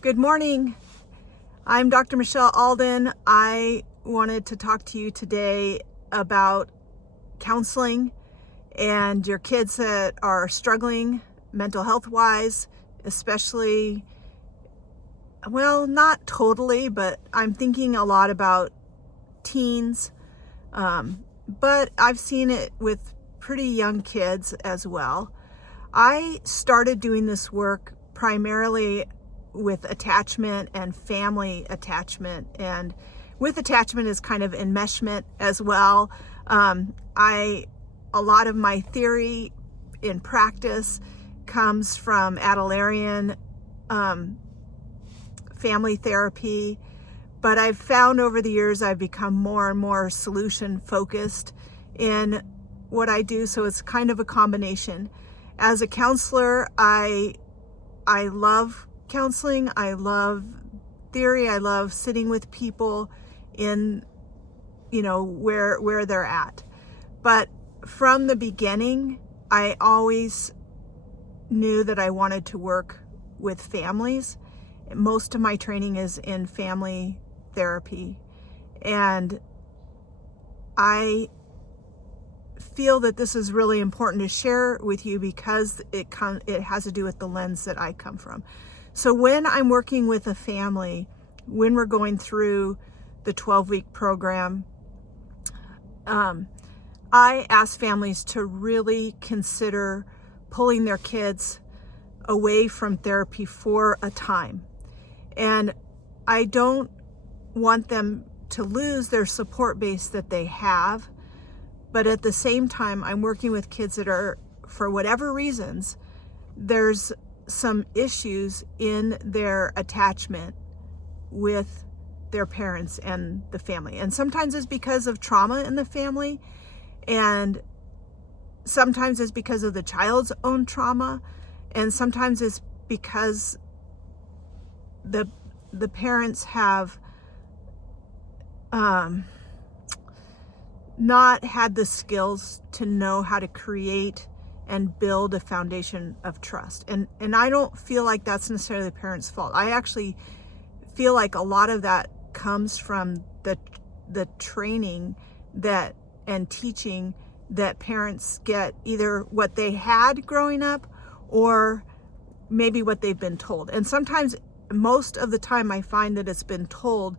Good morning. I'm Dr. Michelle Alden. I wanted to talk to you today about counseling and your kids that are struggling mental health wise, especially, well, not totally, but I'm thinking a lot about teens. But I've seen it with pretty young kids as well. I started doing this work primarily with attachment and family attachment, and with attachment is kind of enmeshment as well. A lot of my theory in practice comes from Adlerian family therapy, but I've found over the years I've become more and more solution focused in what I do, so it's kind of a combination. As a counselor, I love counseling. I love theory. I love sitting with people in, where they're at. But from the beginning, I always knew that I wanted to work with families. Most of my training is in family therapy. And I feel that this is really important to share with you because it has to do with the lens that I come from. So when I'm working with a family, when we're going through the 12-week program, I ask families to really consider pulling their kids away from therapy for a time. And I don't want them to lose their support base that they have, but at the same time, I'm working with kids that are, for whatever reasons, there's some issues in their attachment with their parents and the family. And sometimes it's because of trauma in the family, and sometimes it's because of the child's own trauma, and sometimes it's because the parents have not had the skills to know how to create and build a foundation of trust. And I don't feel like that's necessarily the parents' fault. I actually feel like a lot of that comes from the training that and teaching that parents get, either what they had growing up or maybe what they've been told. And sometimes, most of the time, I find that it's been told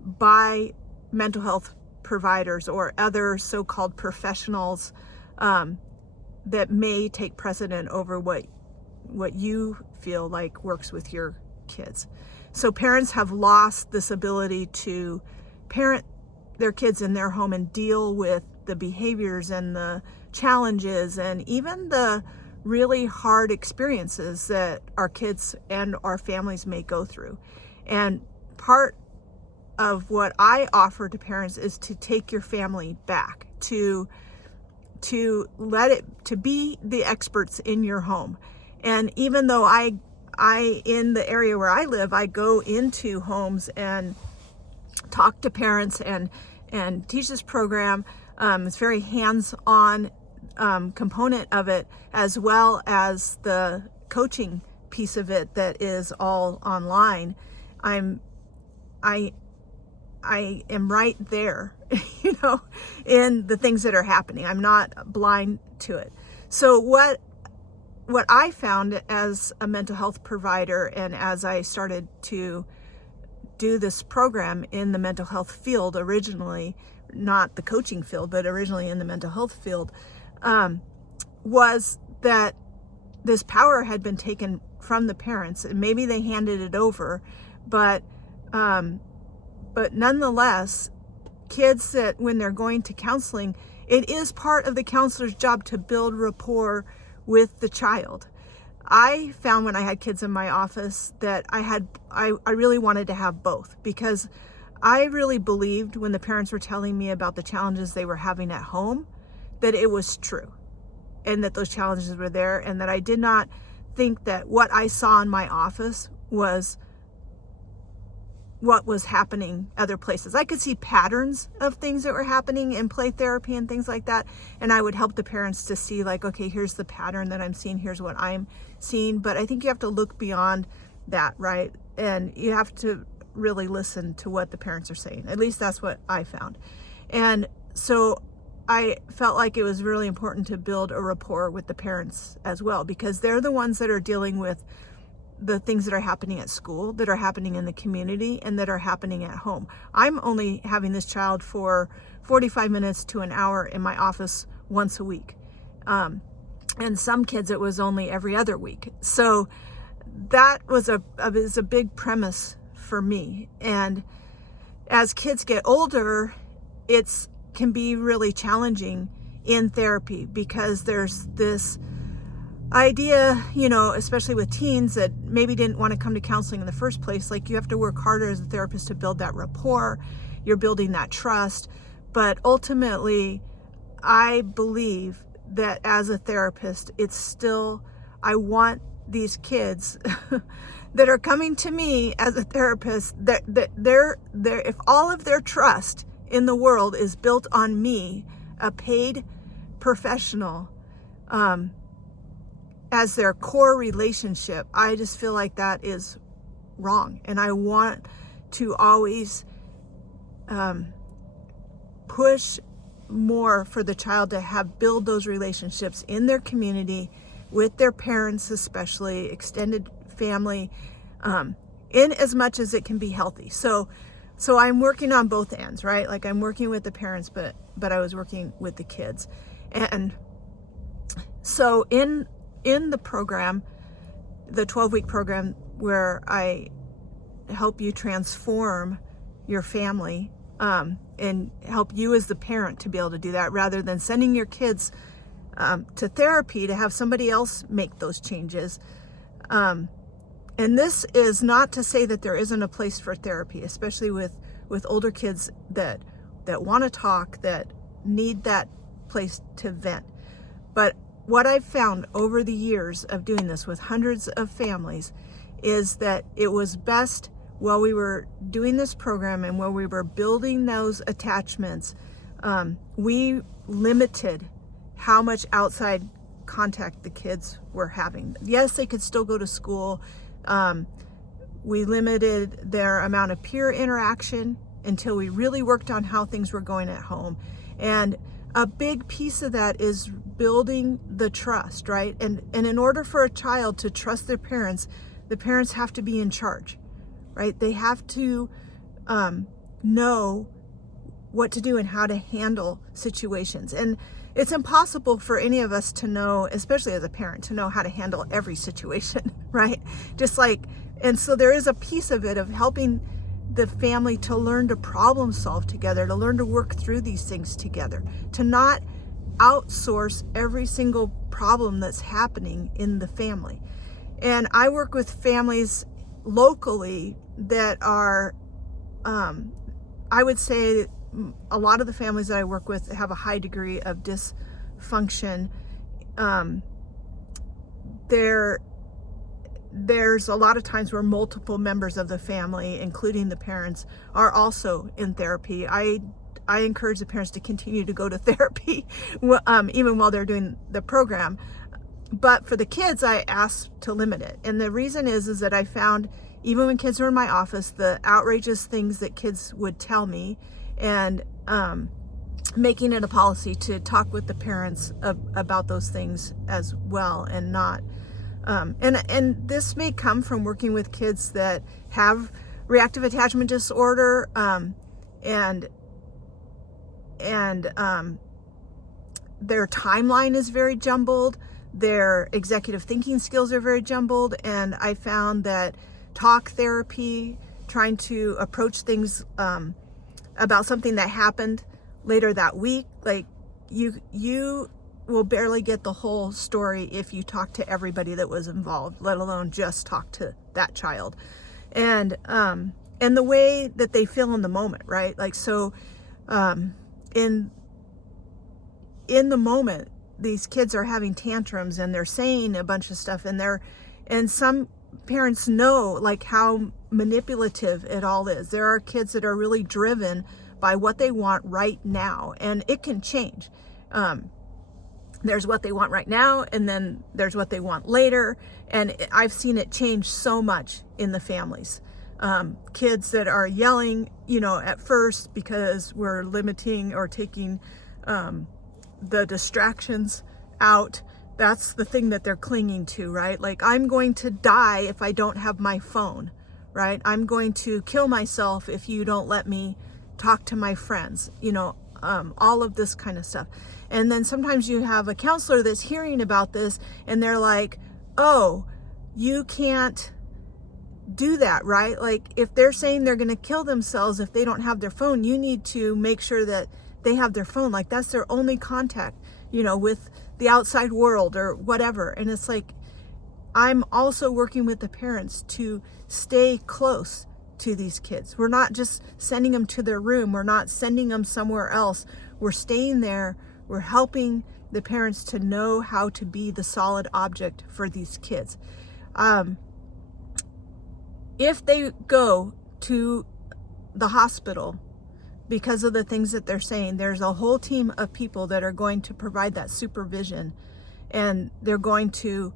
by mental health providers or other so-called professionals that may take precedent over what you feel like works with your kids. So parents have lost this ability to parent their kids in their home and deal with the behaviors and the challenges and even the really hard experiences that our kids and our families may go through. And part of what I offer to parents is to take your family back, to be the experts in your home. And even though I in the area where I live, I go into homes and talk to parents and teach this program. It's very hands-on component of it, as well as the coaching piece of it that is all online. I am right there, in the things that are happening. I'm not blind to it. So what I found as a mental health provider, and as I started to do this program in the mental health field originally, not the coaching field, but originally in the mental health field, was that this power had been taken from the parents, and maybe they handed it over, but nonetheless, kids that when they're going to counseling, it is part of the counselor's job to build rapport with the child. I found when I had kids in my office that I really wanted to have both, because I really believed when the parents were telling me about the challenges they were having at home, that it was true and that those challenges were there, and that I did not think that what I saw in my office was what was happening other places. I could see patterns of things that were happening in play therapy and things like that, and I would help the parents to see, like, okay, here's the pattern that I'm seeing, here's what I'm seeing. But I think you have to look beyond that, right? and you have to really listen to what the parents are saying. At least that's what I found. And so I felt like it was really important to build a rapport with the parents as well, because they're the ones that are dealing with the things that are happening at school, that are happening in the community, and that are happening at home. I'm only having this child for 45 minutes to an hour in my office once a week. And some kids, it was only every other week. So that was a big premise for me. And as kids get older, it can be really challenging in therapy, because there's this idea, especially with teens that maybe didn't want to come to counseling in the first place. Like, you have to work harder as a therapist to build that rapport. You're building that trust. But ultimately, I believe that as a therapist, I want these kids that are coming to me as a therapist, that if all of their trust in the world is built on me, a paid professional, as their core relationship, I just feel like that is wrong. And I want to always push more for the child to build those relationships in their community, with their parents, especially extended family, in as much as it can be healthy. So I'm working on both ends, right? Like, I'm working with the parents, but I was working with the kids. And so in the program, the 12-week program, where I help you transform your family, and help you as the parent to be able to do that, rather than sending your kids to therapy to have somebody else make those changes. And this is not to say that there isn't a place for therapy, especially with older kids that want to talk, that need that place to vent. But what I've found over the years of doing this with hundreds of families is that it was best, while we were doing this program and while we were building those attachments, we limited how much outside contact the kids were having. Yes, they could still go to school. We limited their amount of peer interaction until we really worked on how things were going at home. And a big piece of that is building the trust, right? And in order for a child to trust their parents, the parents have to be in charge, right? They have to know what to do and how to handle situations. And it's impossible for any of us to know, especially as a parent, to know how to handle every situation, right? And so there is a piece of it of helping the family to learn to problem solve together, to learn to work through these things together, to not outsource every single problem that's happening in the family. And I work with families locally that are, I would say a lot of the families that I work with have a high degree of dysfunction. There's a lot of times where multiple members of the family, including the parents, are also in therapy. I encourage the parents to continue to go to therapy, even while they're doing the program. But for the kids, I ask to limit it. And the reason is that I found, even when kids were in my office, the outrageous things that kids would tell me, and making it a policy to talk with the parents about those things as well, and not. And this may come from working with kids that have reactive attachment disorder, and their timeline is very jumbled. Their executive thinking skills are very jumbled. And I found that talk therapy, trying to approach things about something that happened later that week, like you will barely get the whole story if you talk to everybody that was involved, let alone just talk to that child. And the way that they feel in the moment, right? Like, so in the moment, these kids are having tantrums and they're saying a bunch of stuff, and some parents know like how manipulative it all is. There are kids that are really driven by what they want right now, and it can change. there's what they want right now, and then there's what they want later. And I've seen it change so much in the families. Kids that are yelling, at first because we're limiting or taking the distractions out. That's the thing that they're clinging to, right? Like, I'm going to die if I don't have my phone, right? I'm going to kill myself if you don't let me talk to my friends, all of this kind of stuff. And then sometimes you have a counselor that's hearing about this and they're like, oh, you can't do that, right? Like, if they're saying they're going to kill themselves if they don't have their phone, you need to make sure that they have their phone. Like, that's their only contact, with the outside world or whatever. And it's like, I'm also working with the parents to stay close to these kids. We're not just sending them to their room. We're not sending them somewhere else. We're staying there. We're helping the parents to know how to be the solid object for these kids. If they go to the hospital because of the things that they're saying, there's a whole team of people that are going to provide that supervision, and they're going to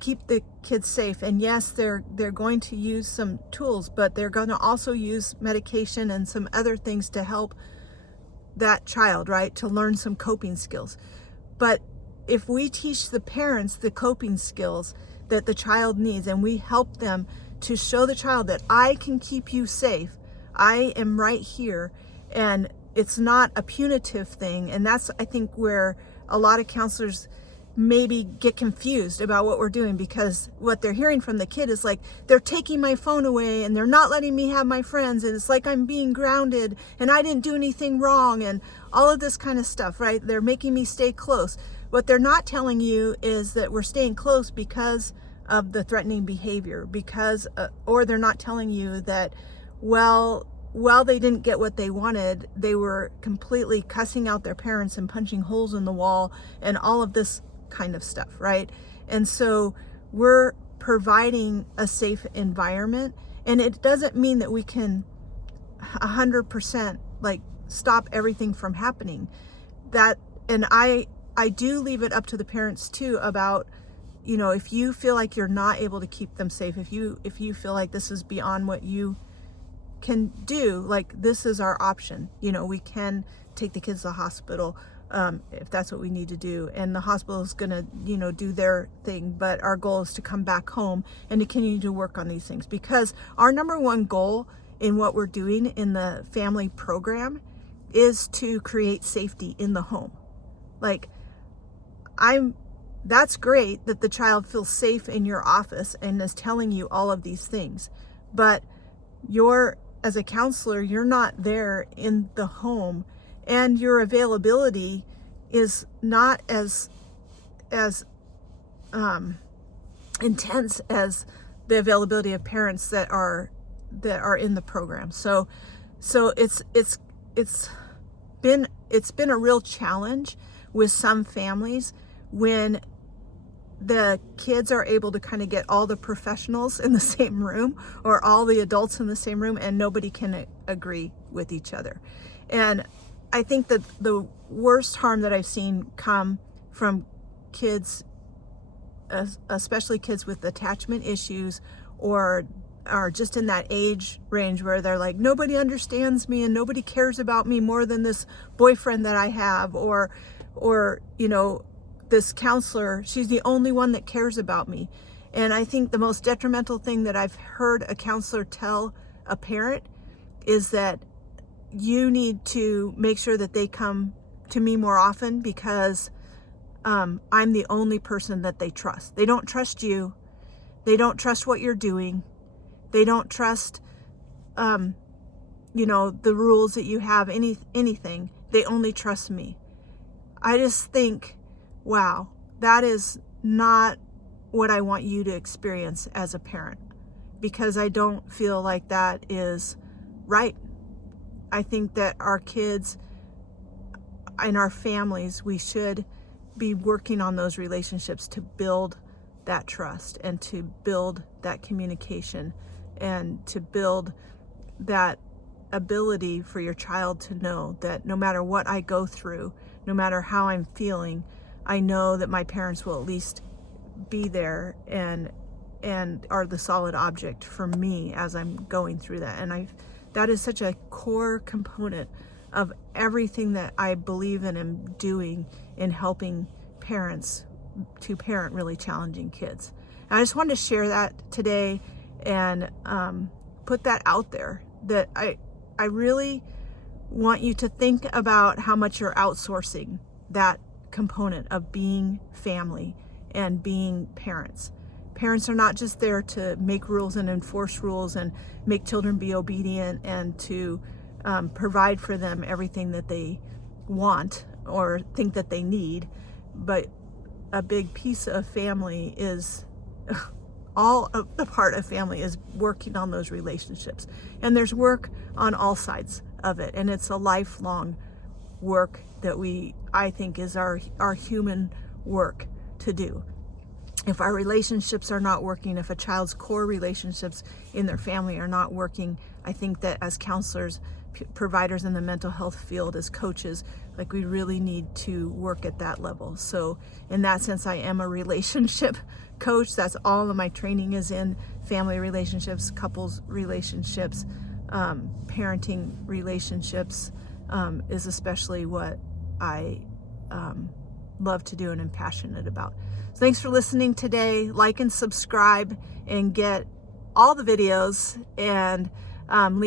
keep the kids safe. And yes, they're going to use some tools, but they're going to also use medication and some other things to help that child, right, to learn some coping skills. But if we teach the parents the coping skills that the child needs, and we help them to show the child that I can keep you safe, I am right here, and it's not a punitive thing. And that's, I think, where a lot of counselors maybe get confused about what we're doing, because what they're hearing from the kid is like, they're taking my phone away and they're not letting me have my friends, and it's like I'm being grounded and I didn't do anything wrong, and all of this kind of stuff, right? They're making me stay close. What they're not telling you is that we're staying close because of the threatening behavior, or they're not telling you that, while they didn't get what they wanted, they were completely cussing out their parents and punching holes in the wall and all of this kind of stuff, right? And so we're providing a safe environment, and it doesn't mean that we can 100% like stop everything from happening. And I do leave it up to the parents too about, if you feel like you're not able to keep them safe, if you feel like this is beyond what you can do, like, this is our option. We can take the kids to the hospital if that's what we need to do, and the hospital is going to do their thing, but our goal is to come back home and to continue to work on these things, because our number one goal in what we're doing in the family program is to create safety in the home. Like, that's great that the child feels safe in your office and is telling you all of these things, but as a counselor, you're not there in the home, and your availability is not as intense as the availability of parents that are in the program. So it's been a real challenge with some families when the kids are able to kind of get all the professionals in the same room, or all the adults in the same room, and nobody can agree with each other. And I think that the worst harm that I've seen come from kids, especially kids with attachment issues, or are just in that age range where they're like, nobody understands me and nobody cares about me more than this boyfriend that I have, or this counselor, she's the only one that cares about me. And I think the most detrimental thing that I've heard a counselor tell a parent is that you need to make sure that they come to me more often, because I'm the only person that they trust. They don't trust you. They don't trust what you're doing. They don't trust, the rules that you have, anything. They only trust me. I just think, wow, that is not what I want you to experience as a parent, because I don't feel like that is right. I think that our kids and our families, we should be working on those relationships to build that trust and to build that communication and to build that ability for your child to know that no matter what I go through, no matter how I'm feeling, I know that my parents will at least be there and are the solid object for me as I'm going through that. And that is such a core component of everything that I believe in and am doing in helping parents to parent really challenging kids. And I just wanted to share that today and put that out there, that I really want you to think about how much you're outsourcing that component of being family and being parents. Parents are not just there to make rules and enforce rules and make children be obedient and to provide for them everything that they want or think that they need, but a big piece of family is all of the part of family is working on those relationships. And there's work on all sides of it. And it's a lifelong work that I think is our human work to do. If our relationships are not working, if a child's core relationships in their family are not working, I think that as counselors, providers in the mental health field, as coaches, like we really need to work at that level. So in that sense, I am a relationship coach. That's all of my training is in family relationships, couples relationships, parenting relationships is especially what I love to do and am passionate about. So thanks for listening today. Like and subscribe and get all the videos, and leave